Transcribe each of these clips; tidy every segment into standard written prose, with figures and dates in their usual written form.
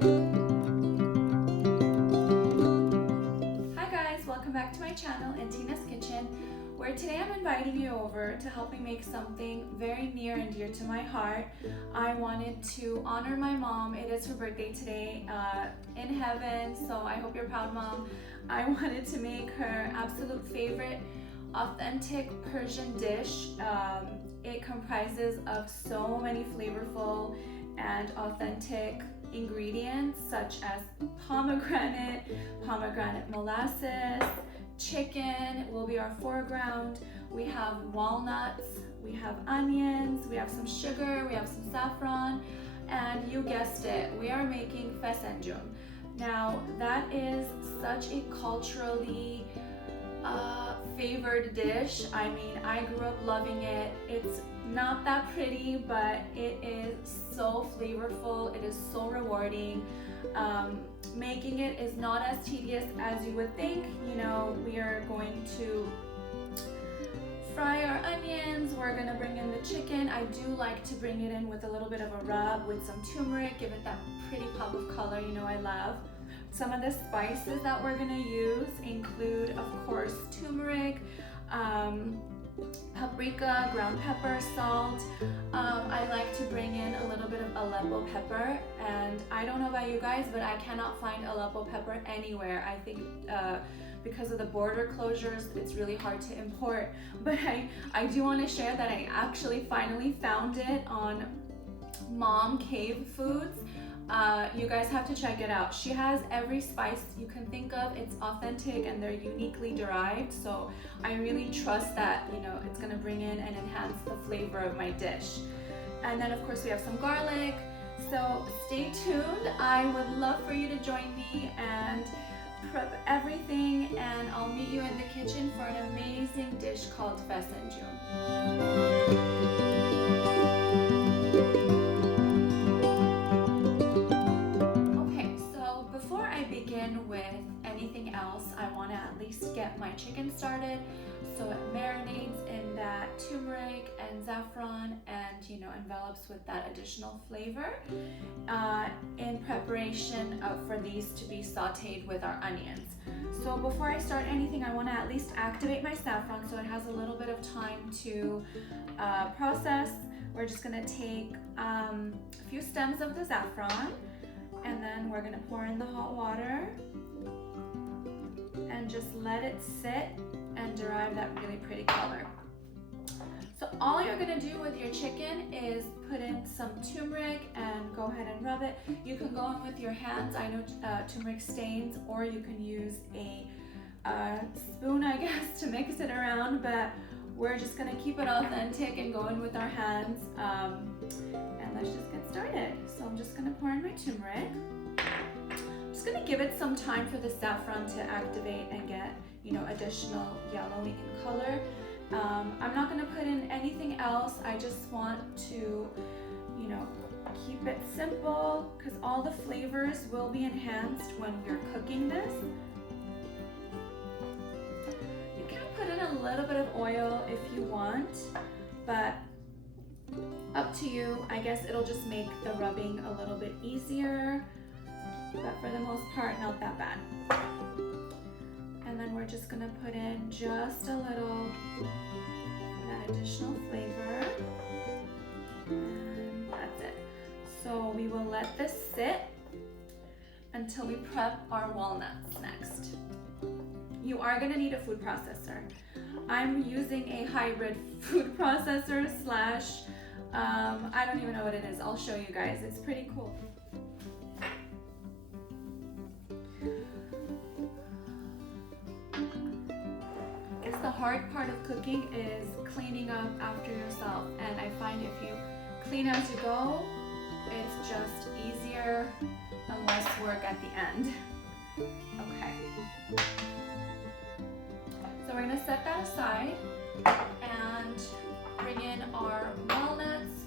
Hi guys, welcome back to my channel in Tina's Kitchen, where today I'm inviting you over to help me make something very near and dear to my heart. I wanted to honor my mom. It is her birthday today in heaven, so I hope you're proud, Mom. I wanted to make her absolute favorite authentic Persian dish. It comprises of so many flavorful and authentic ingredients such as pomegranate molasses, chicken will be our foreground, we have walnuts, we have onions, we have some sugar, we have some saffron, and you guessed it, we are making fessenjun. Now that is such a culturally favored dish. I mean, I grew up loving it. It's not that pretty, but it is so flavorful. It is so rewarding. Making it is not as tedious as you would think. You know, we are going to fry our onions. We're gonna bring in the chicken. I do like to bring it in with a little bit of a rub with some turmeric, give it that pretty pop of color, you know I love. Some of the spices that we're gonna use include, of course, turmeric, paprika, ground pepper, salt. I like to bring in a little bit of Aleppo pepper, and I don't know about you guys, but I cannot find Aleppo pepper anywhere. I think because of the border closures, it's really hard to import, but I do want to share that I actually finally found it on Mom Cave Foods. You guys have to check it out. She has every spice you can think of. It's authentic and they're uniquely derived. So I really trust that, you know, it's gonna bring in and enhance the flavor of my dish. And then of course we have some garlic. So stay tuned. I would love for you to join me and prep everything, and I'll meet you in the kitchen for an amazing dish called fessenjun. With anything else, I want to at least get my chicken started, so it marinates in that turmeric and saffron and, you know, envelops with that additional flavor in preparation for these to be sautéed with our onions. So before I start anything, I want to at least activate my saffron so it has a little bit of time to process. We're just going to take a few stems of the saffron, and then we're gonna pour in the hot water and just let it sit and derive that really pretty color. So all you're gonna do with your chicken is put in some turmeric and go ahead and rub it. You can go in with your hands. I know turmeric stains, or you can use a spoon, I guess, to mix it around, but we're just gonna keep it authentic and go in with our hands. And let's just get started. So I'm just gonna pour in my turmeric. I'm just gonna give it some time for the saffron to activate and get, you know, additional yellowy in color. I'm not gonna put in anything else. I just want to, you know, keep it simple because all the flavors will be enhanced when we're cooking this. You can put in a little bit of oil if you want, but up to you. I guess it'll just make the rubbing a little bit easier, but for the most part, not that bad. And then we're just gonna put in just a little of that additional flavor, and that's it. So we will let this sit until we prep our walnuts next. You are gonna need a food processor. I'm using a hybrid food processor slash I don't even know what it is. I'll show you guys. It's pretty cool. I guess the hard part of cooking is cleaning up after yourself, and I find if you clean as you go, it's just easier and less work at the end. Okay. So we're gonna set that aside and bring in our walnuts.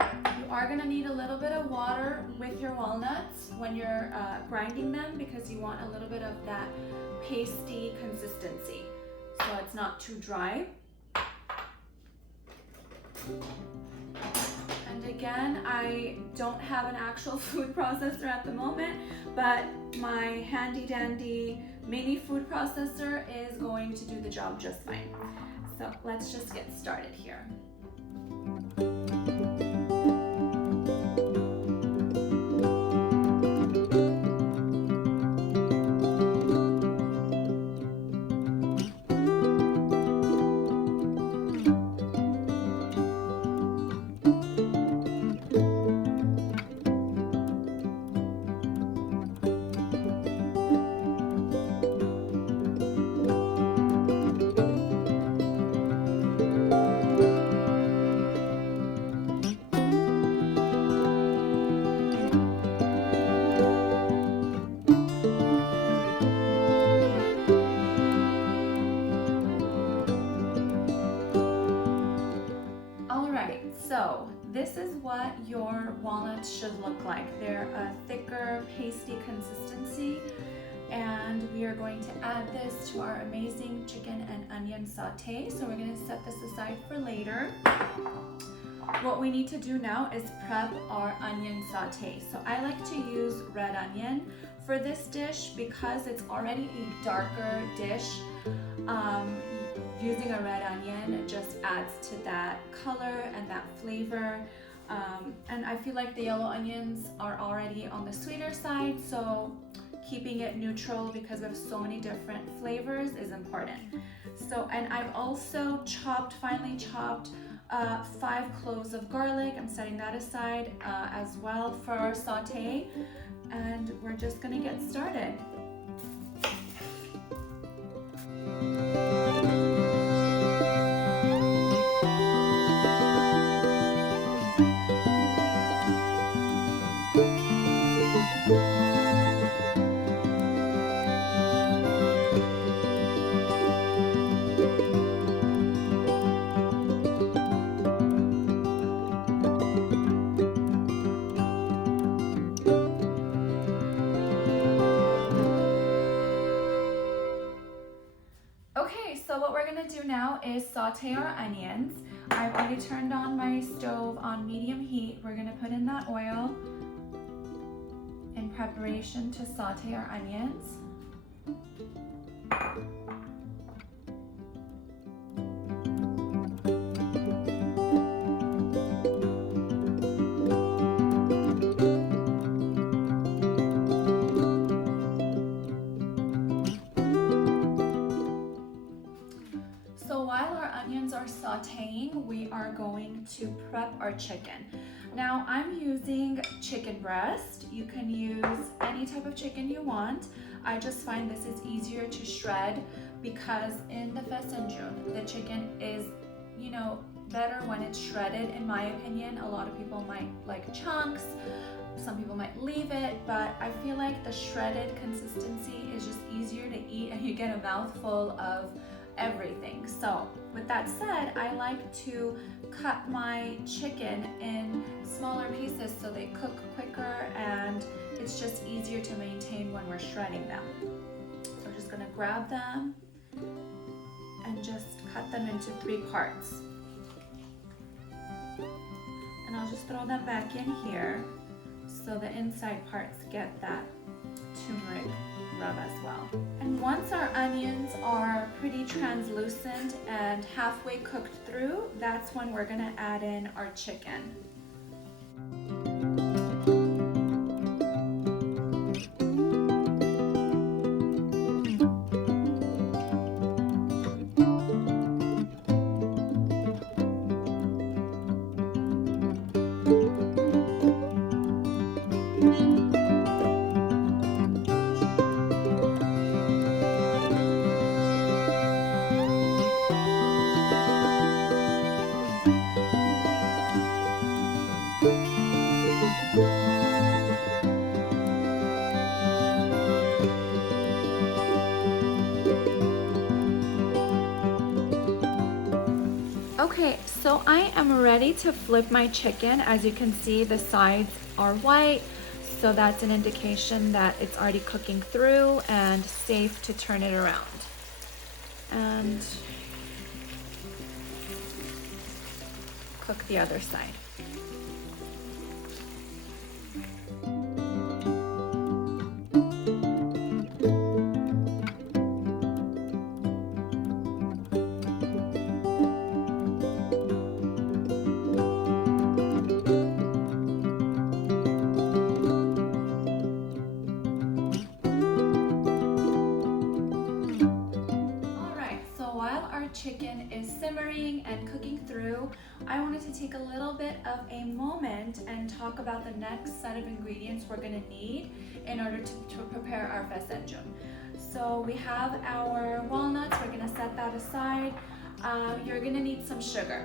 You are gonna need a little bit of water with your walnuts when you're grinding them, because you want a little bit of that pasty consistency, so it's not too dry. And again, I don't have an actual food processor at the moment, but my handy dandy mini food processor is going to do the job just fine. So let's just get started here. So this is what your walnuts should look like. They're a thicker, pasty consistency, and we are going to add this to our amazing chicken and onion sauté. So we're going to set this aside for later. What we need to do now is prep our onion sauté. So I like to use red onion for this dish because it's already a darker dish. Using a red onion just adds to that color and that flavor. And I feel like the yellow onions are already on the sweeter side, so keeping it neutral because we have so many different flavors is important. So, and I've also finely chopped 5 cloves of garlic. I'm setting that aside as well for our sauté, and we're just gonna get started. So what we're gonna do now is saute our onions. I've already turned on my stove on medium heat. We're gonna put in that oil in preparation to saute our onions. Sautéing, we are going to prep our chicken. Now I'm using chicken breast. You can use any type of chicken you want. I just find this is easier to shred because in the fessenjun, the chicken is, you know, better when it's shredded in my opinion. A lot of people might like chunks, some people might leave it, but I feel like the shredded consistency is just easier to eat and you get a mouthful of everything. So with that said, I like to cut my chicken in smaller pieces so they cook quicker and it's just easier to maintain when we're shredding them. So I'm just gonna grab them and just cut them into 3 parts. And I'll just throw them back in here so the inside parts get that turmeric rub as well. And once our onions are pretty translucent and halfway cooked through, that's when we're gonna add in our chicken. Okay, so I am ready to flip my chicken. As you can see, the sides are white, so that's an indication that it's already cooking through and safe to turn it around. And cook the other side. take a little bit of a moment and talk about the next set of ingredients we're going to need in order to prepare our fessenjun. So we have our walnuts, we're going to set that aside. You're going to need some sugar.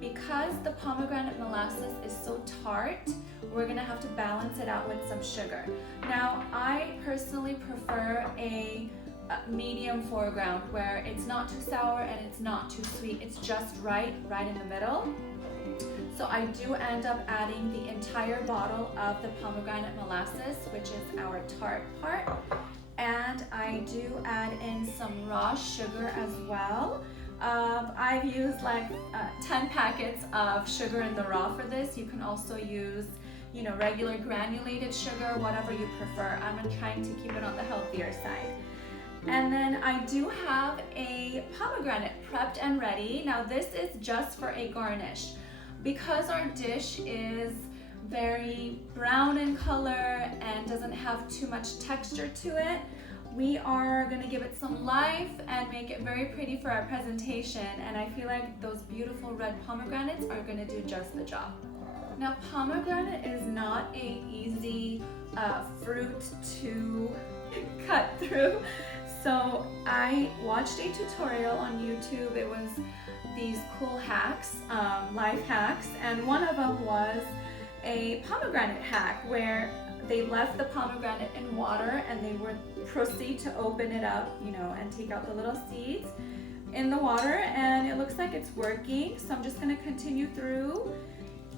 Because the pomegranate molasses is so tart, we're going to have to balance it out with some sugar. Now, I personally prefer a medium foreground where it's not too sour and it's not too sweet. It's just right in the middle. So I do end up adding the entire bottle of the pomegranate molasses, which is our tart part. And I do add in some raw sugar as well. I've used like 10 packets of sugar in the raw for this. You can also use, regular granulated sugar, whatever you prefer. I'm trying to keep it on the healthier side. And then I do have a pomegranate prepped and ready. Now this is just for a garnish. Because our dish is very brown in color and doesn't have too much texture to it, we are gonna give it some life and make it very pretty for our presentation. And I feel like those beautiful red pomegranates are gonna do just the job. Now pomegranate is not an easy fruit to cut through. So I watched a tutorial on YouTube. It was these cool hacks, life hacks, and one of them was a pomegranate hack where they left the pomegranate in water and they would proceed to open it up, and take out the little seeds in the water, and it looks like it's working. So I'm just gonna continue through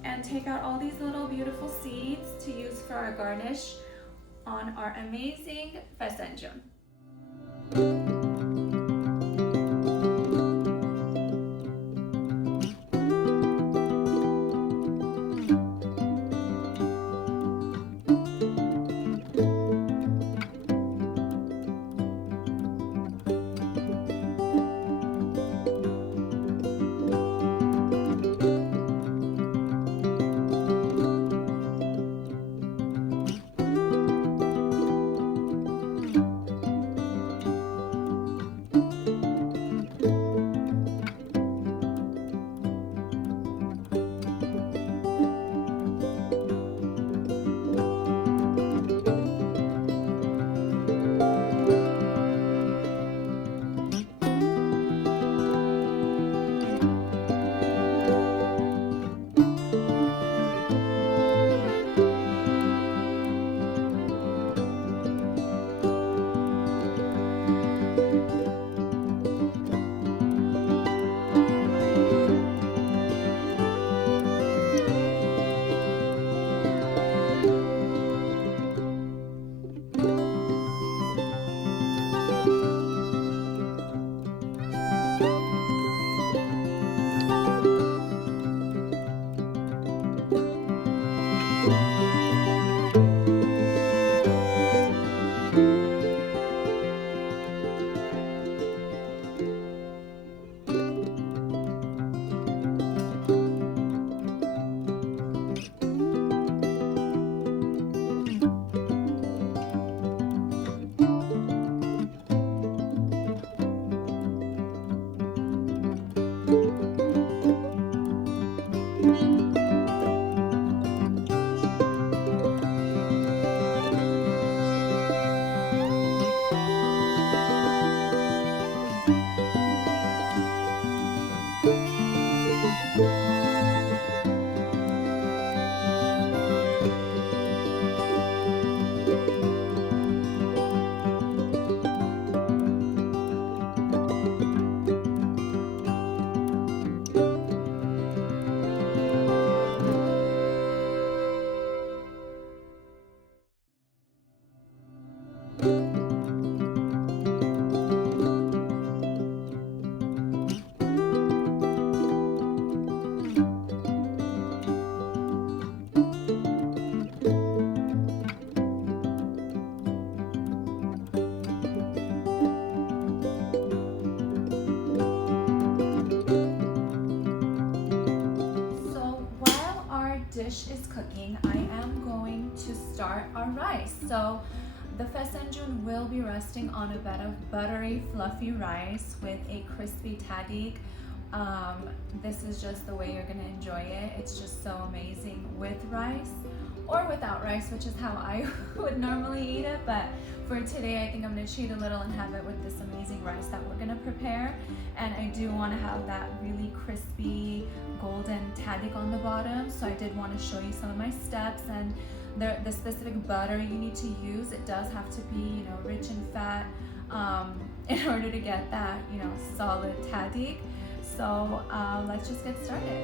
and take out all these little beautiful seeds to use for our garnish on our amazing fessenjun. dish is cooking, I am going to start our rice. So the fessenjun will be resting on a bed of buttery, fluffy rice with a crispy tahdig. This is just the way you're gonna enjoy it. It's just so amazing with rice or without rice, which is how I would normally eat it. But for today, I think I'm gonna cheat a little and have it with this amazing rice that we're gonna prepare. And I do wanna have that really crispy golden tadik on the bottom. So I did wanna show you some of my steps and the specific butter you need to use. It does have to be, you know, rich in fat in order to get that, you know, solid tadik. So let's just get started.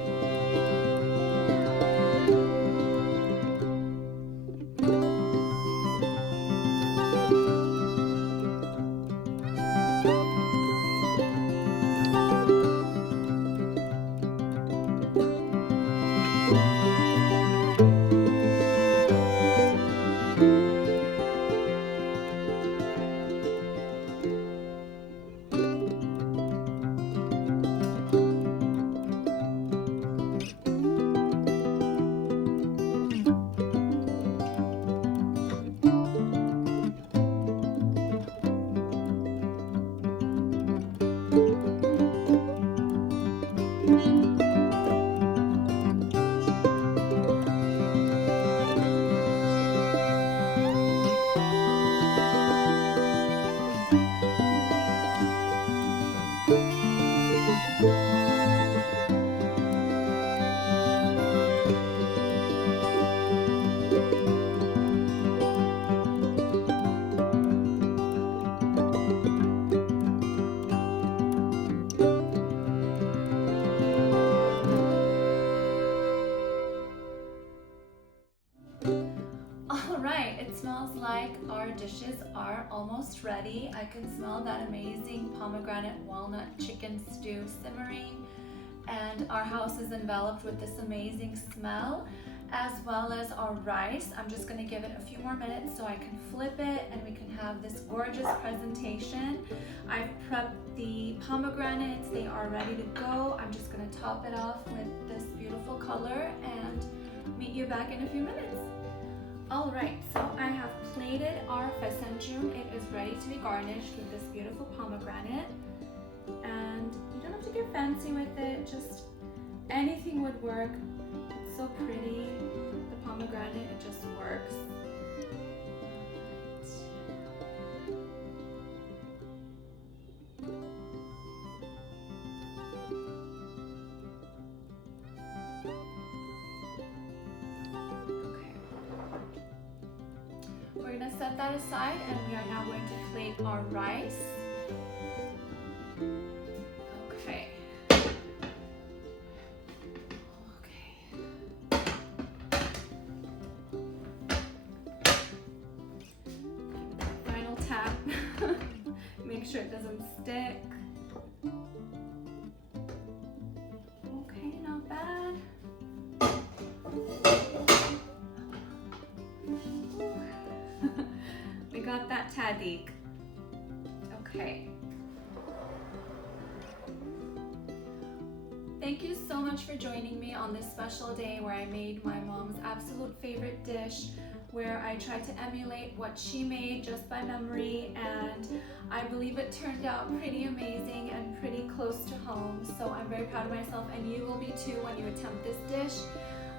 Alright, it smells like our dishes are almost ready. I can smell that amazing pomegranate walnut chicken stew simmering, and our house is enveloped with this amazing smell, as well as our rice. I'm just going to give it a few more minutes so I can flip it and we can have this gorgeous presentation. I've prepped the pomegranates, they are ready to go. I'm just going to top it off with this beautiful color and meet you back in a few minutes. Alright, so I have plated our fessenjun. It is ready to be garnished with this beautiful pomegranate. And you don't have to get fancy with it, just anything would work. It's so pretty. The pomegranate, it just works. We're going to set that aside and we are now going to plate our rice. Okay. Final tap. Make sure it doesn't stick. Okay, not bad. We got that tadik. Okay. Thank you so much for joining me on this special day where I made my mom's absolute favorite dish, where I tried to emulate what she made just by memory, and I believe it turned out pretty amazing and pretty close to home. So I'm very proud of myself, and you will be too when you attempt this dish.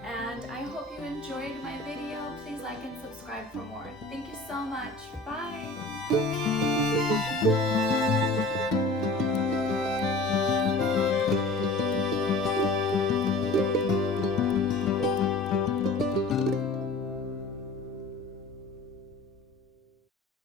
And I hope you enjoyed my video. Please like and subscribe for more. Thank you so much. Bye.